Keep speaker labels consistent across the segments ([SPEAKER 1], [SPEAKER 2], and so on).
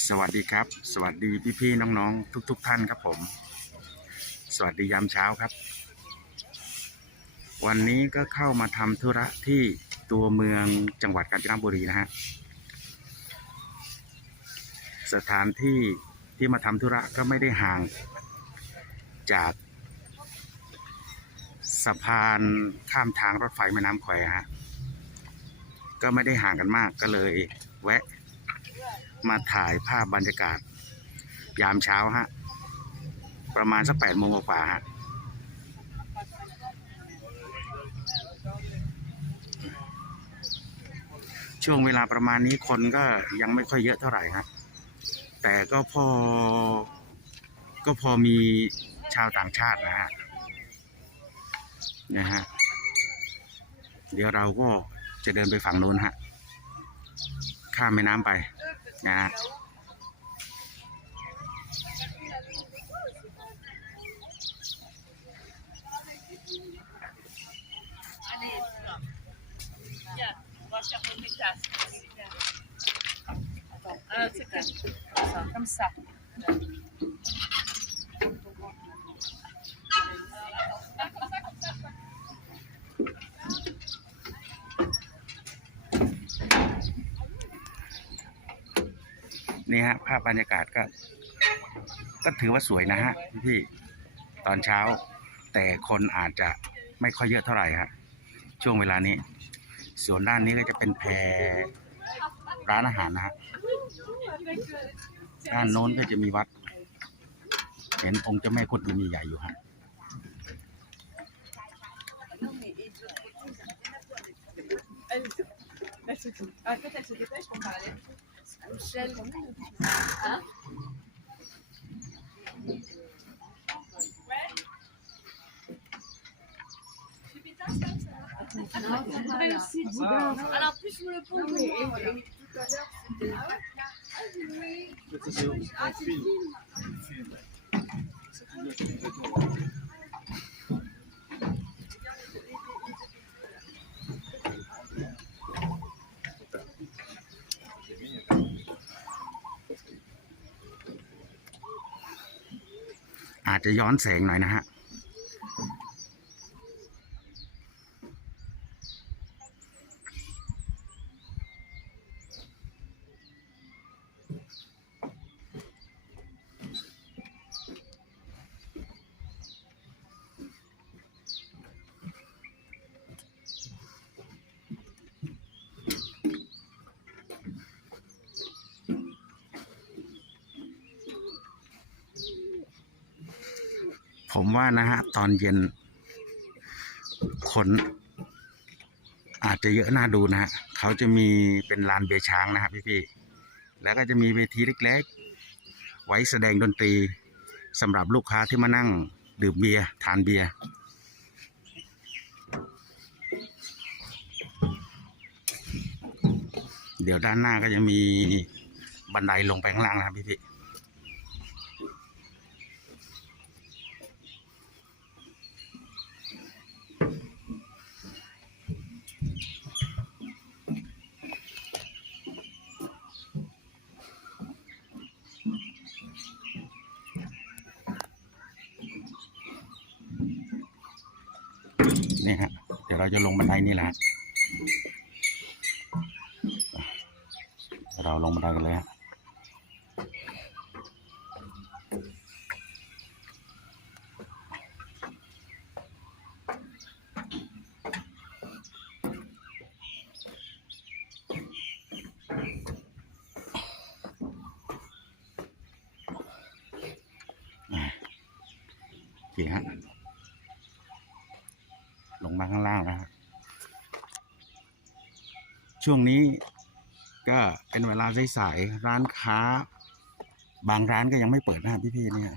[SPEAKER 1] สวัสดีครับ สวัสดีพี่ๆน้องๆ ทุกๆท่านครับผม สวัสดียามเช้าครับ วันนี้ก็เข้ามาทำธุระที่ตัวเมืองจังหวัดกาญจนบุรีนะฮะสถานที่ที่มาทำธุระก็ไม่ได้ห่างจากสะพานข้ามทางรถไฟแม่น้ำแควฮะก็ไม่ได้ห่างกันมากก็เลย แวะ มาถ่ายภาพบรรยากาศ ยามเช้าฮะ ประมาณสักแปดโมงกว่าฮะช่วงเวลาประมาณนี้คนก็ยังไม่ค่อยเยอะเท่าไหร่ฮะแต่ก็พอ ก็พอมีชาวต่างชาตินะฮะนะฮะเดี๋ยวเราก็จะเดินไปฝั่งโน้นฮะ ข้ามแม่น้ำไป นะ
[SPEAKER 2] อ่าสักกันสองคำสั่ง
[SPEAKER 1] นี่ฮะภาพบรรยากาศก็ ก็ถือว่าสวยนะฮะพี่ตอนเช้า แต่คนอาจจะไม่ค่อยเยอะเท่าไหร่ฮะช่วงเวลานี้ ส่วนด้านนี้ก็จะเป็นแพรร้านอาหารนะฮะด้านโน้นก็จะมีวัด เห็นองค์เจ้าแม่กุดมีใหญ่อยู่ฮะ
[SPEAKER 2] Elle se tout. Ah, peut-être elle se dépêche pour parler. Michel, hein Alors, plus je me le pose, tout à l'heure, c'était.
[SPEAKER 1] อาจจะย้อนแสงหน่อยนะฮะ ผมว่านะฮะ ตอนเย็น คนอาจจะเยอะน่าดูนะฮะเขาจะมีเป็นลานเบช้างนะครับพี่ๆแล้วก็จะมีเวทีเล็กๆ ไว้แสดงดนตรีสำหรับลูกค้าที่มานั่งดื่มเบียร์ทานเบียร์เดี๋ยวด้านหน้าก็จะมีบันไดลงไปข้างล่างนะครับพี่ๆ นี่ฮะเดี๋ยวเราจะลงบันไดนี่แหละเดี๋ยวเราลงบันไดกันเลยฮะอ่าโอเคฮะ ลงมาข้างล่างแล้วครับช่วงนี้ก็เป็นเวลาสายๆร้านค้า บางร้านก็ยังไม่เปิดนะพี่ๆเนี่ย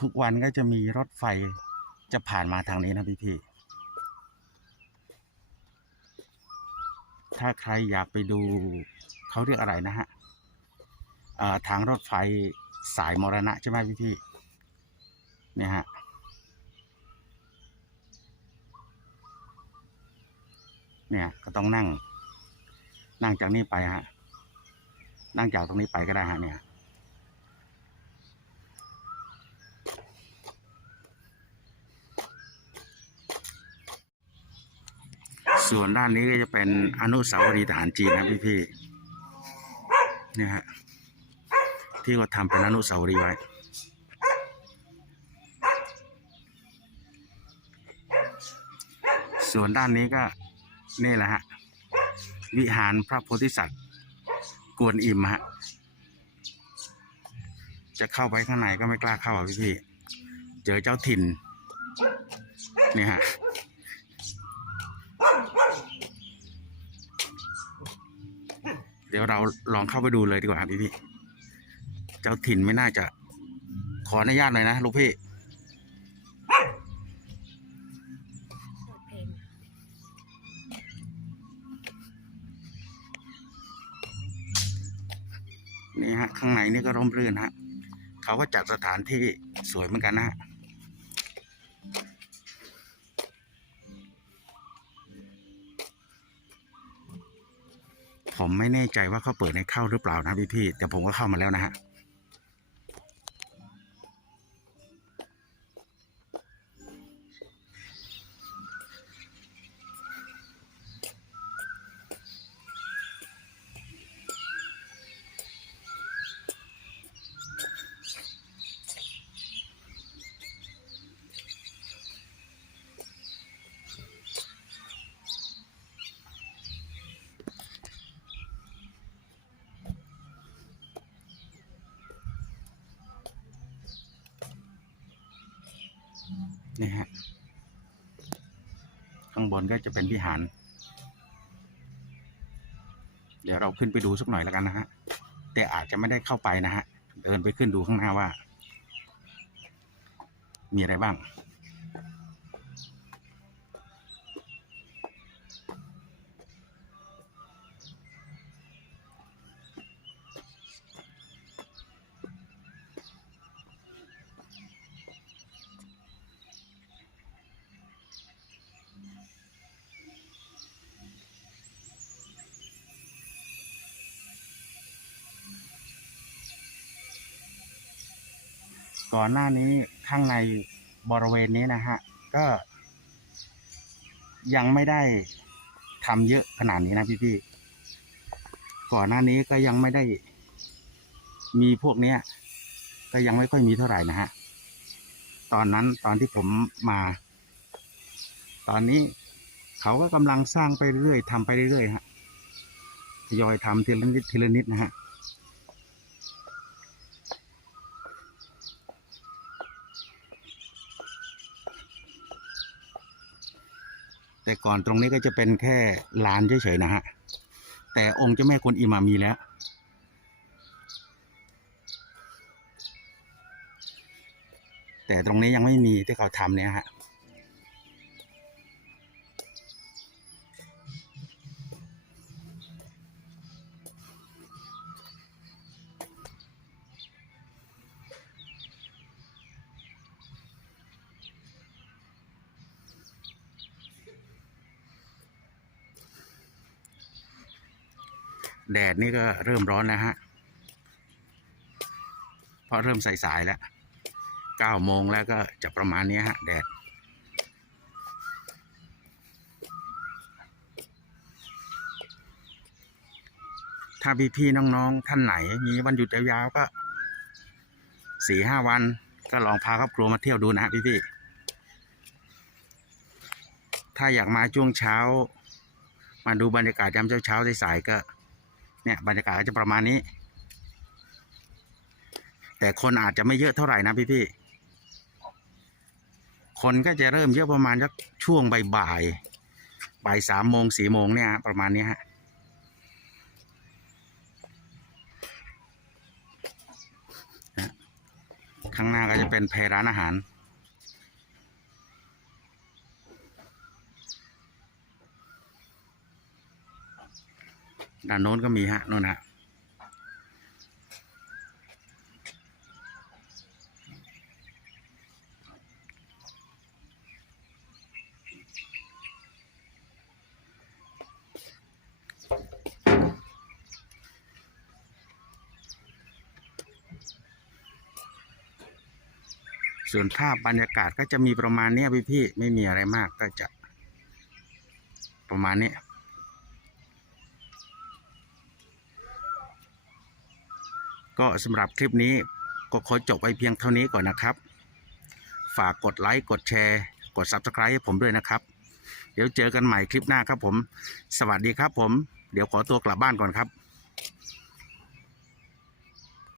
[SPEAKER 1] ทุกวันก็จะมีรถไฟ จะผ่านมาทางนี้นะพี่พี่ถ้าใครอยากไปดูเขาเรียกอะไรนะฮะทางรถไฟสายมรณะใช่ไหมพี่พี่เนี่ยฮะเนี่ยก็ต้องนั่ง นั่งจากนี่ไปฮะ นั่งจากตรงนี้ไปก็ได้ฮะเนี่ย ส่วนด้านนี้ก็จะเป็นอนุสาวรีย์ทหารจีนนะพี่พี่ๆนี่ฮะที่เขาทำเป็นอนุสาวรีย์ไว้ส่วนด้านนี้ก็นี่แหละฮะวิหารพระโพธิสัตว์กวนอิมฮะจะเข้าไปข้างในก็ไม่กล้าเข้าอะพี่พี่ๆเจอเจ้าถิ่นนี่ฮะ ดี๋ยวเราลองเข้าไปดูเลยดีกว่าครับพี่พี่เจ้าถิ่นไม่น่าจะขออนุญาตหน่อยนะลูกพี่นี่ฮะ ข้างในนี่ก็ร่มรื่นฮะ เขาก็จัดสถานที่สวยเหมือนกันนะฮะ ผมไม่แน่ใจว่าเขาเปิดให้เข้าหรือเปล่านะพี่พี่ๆแต่ผมก็เข้ามาแล้วนะฮะ นี่ฮะ ข้างบนก็จะเป็นวิหาร เดี๋ยวเราขึ้นไปดูสักหน่อยแล้วกันนะฮะ แต่อาจจะไม่ได้เข้าไปนะฮะ เดินไปขึ้นดูข้างหน้าว่า มีอะไรบ้าง ก่อนหน้านี้ข้างในบริเวณนี้นะฮะ ก็ ยังไม่ได้ทำเยอะขนาดนี้นะพี่พี่ๆก่อนหน้านี้ก็ยังไม่ได้ มีพวกเนี้ย ก็ยังไม่ค่อยมีเท่าไหร่นะฮะ ตอนนั้นตอนที่ผมมา ตอนนี้เขาก็กำลังสร้างไปเรื่อยทำไปเรื่อยฮะทยอยทำทีละนิดทีละนิดนะฮะ แต่ก่อนตรงนี้ก็จะเป็นแค่ลานเฉยๆนะฮะ แต่องค์เจ้าแม่กวนอิมมามีแล้ว แต่ตรงนี้ยังไม่มีที่เขาทำเนี่ยฮะ แดดนี่ก็เริ่มร้อนแล้วฮะ เพราะเริ่มสายๆแล้วเก้าโมงแล้วก็จะประมาณนี้ฮะ แดด ถ้าพี่ๆน้องๆท่านไหน มีวันหยุดยาวๆก็สี่ห้าวันก็ลองพาครอบครัวมาเที่ยวดูนะฮะพี่ๆถ้าอยากมาช่วงเช้า มาดูบรรยากาศยามเช้าๆสายๆก็ เนี่ยบรรยากาศก็จะประมาณนี้ แต่คนอาจจะไม่เยอะเท่าไหร่นะพี่พี่ๆคนก็จะเริ่มเยอะประมาณสักช่วงบ่ายบ่ายสามโมงสี่โมงเนี่ยประมาณนี้ฮะข้างหน้าก็จะเป็นเพร้านอาหาร ด้านโน้นก็มีฮะโน่นฮะส่วนภาพบรรยากาศก็จะมีประมาณนี้พี่พี่ไม่มีอะไรมากก็จะประมาณนี้ ก็สำหรับคลิปนี้ก็ขอจบไปเพียงเท่านี้ก่อนนะครับ ฝากกดไลค์กดแชร์ กด Subscribe ให้ผมด้วยนะครับ เดี๋ยวเจอกันใหม่คลิปหน้าครับผม สวัสดีครับผม เดี๋ยวขอตัวกลับบ้านก่อนครับ